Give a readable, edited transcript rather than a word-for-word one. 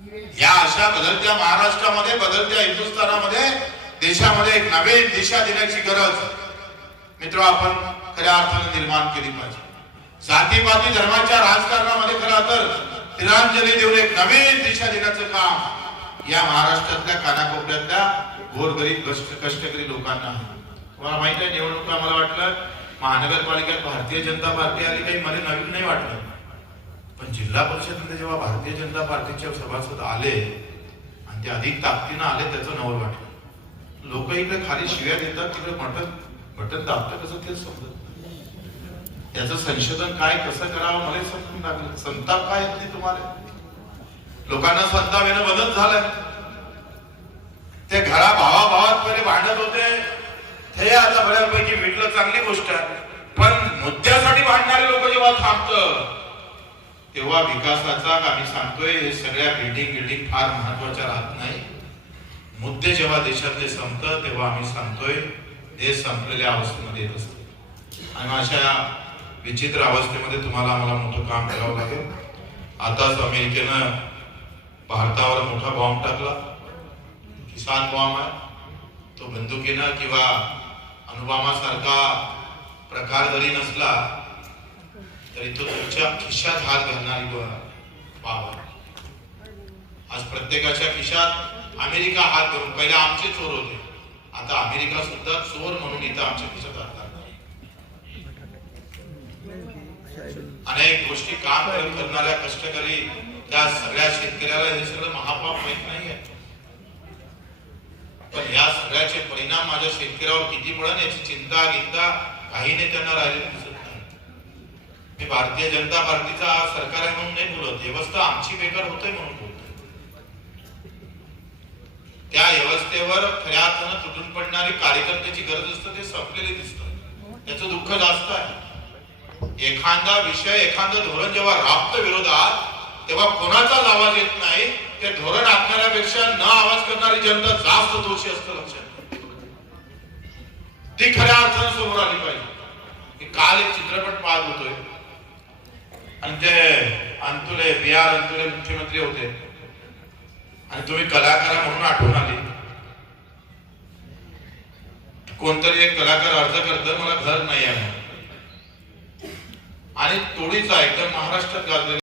या अशा बदलत्या महाराष्ट्रामध्ये, बदलत्या हिंदुस्थानामध्ये, देशामध्ये एक नवीन दिशा देण्याची गरज मित्र आपण खऱ्या अर्थाने निर्माण केली पाहिजे. जातीपाती धर्माच्या राजकारणामध्ये खरं तर तिलांजली देऊन एक नवीन दिशा देण्याचं काम या महाराष्ट्रातल्या कानाकोपऱ्यातल्या गोरगरीब कष्टकरी लोकांना आहे. तुम्हाला माहित आहे, निवडणुका मला वाटलं महानगरपालिकेत भारतीय जनता पार्टी आली काही मला नवीन नाही वाटलं, पण जिल्हा परिषदेमध्ये जेव्हा भारतीय जनता पार्टीचे सभासद आले आणि ते अधिक ताकदीनं आले त्याचं नवल वाटलं. लोक इकडे खाली शिव्या देतात, तिकडे बटन दाबतं कसं ते समजत नाही. याचं संशोधन काय कसं करावं मला समजून लागलं. संताप काय येत नाही तुम्हाला? लोकांना संताप येणं बंद झालंय. ते घरा भावाभावात पहिले भांडत होते, हे आता बऱ्यापैकी मिटलं, चांगली गोष्ट आहे. पण मुद्द्यासाठी भांडणारे लोक जेव्हा थांबतं तेव्हा विकासाचा आम्ही सांगतोय हे सगळ्या बिल्डिंग फार महत्वाच्या राहत नाही. मुद्दे जेव्हा देशातले संपतं तेव्हा आम्ही सांगतोय देश संपलेल्या अवस्थेमध्ये येत असतो. आणि अशा विचित्र अवस्थेमध्ये तुम्हाला आम्हाला मोठं काम करावं लागेल. आताच अमेरिकेनं भारतावर मोठा बॉम्ब टाकला, किसान बॉम्ब आहे. तो बंदुकीनं किंवा अणुबॉम्बा सारखा प्रकार जरी नसला तरी तो तुमच्या खिशात हात घालणारी बाब आहे. आज प्रत्येकाच्या खिशात अमेरिका हात घालून, पहिले आमचे चोर होते, आता अमेरिका सुद्धा चोर म्हणून इथं आमच्या खिशात हात घालणार. अनेक गोष्टी काम करणाऱ्या कष्टकरी त्या सगळ्या शेतकऱ्याला हे सगळं महापाप माहित नाहीये, पण या सगळ्याचे परिणाम माझ्या शेतकऱ्यावर किती पडन याची चिंता गिंता काही नेत्यांना राहिलेली दिसत नाही. मी भारतीय जनता पार्टीचा सरकार आहे म्हणून नाही बोलत, व्यवस्था आमची बेकार होते म्हणून बोलतोय. त्या व्यवस्थेवर खऱ्या अर्थानं तुटून पडणारी कार्यकर्त्याची गरज असतं, ते संपलेले दिसतं. त्याचं दुःख जास्त आहे. एखादा विषय, एखादं धोरण जेव्हा राबतं विरोधात तेव्हा कोणाचाच आवाज येत नाही. ते धोरण आखणाऱ्यापेक्षा न आवाज करणारी जनता जास्त दोषी असतं. लक्षात ती खऱ्या अर्थानं समोर आली पाहिजे. काल एक चित्रपट पाहत होतोय आणि ते अंतुले बिहार अंतुले मुख्यमंत्री होते आणि तुम्ही कलाकार म्हणून आठवण आली. कोणतरी एक कलाकार अर्ज करतं मला घर नाही आहे आणि तोडीचा एकदम महाराष्ट्रात गाजलेला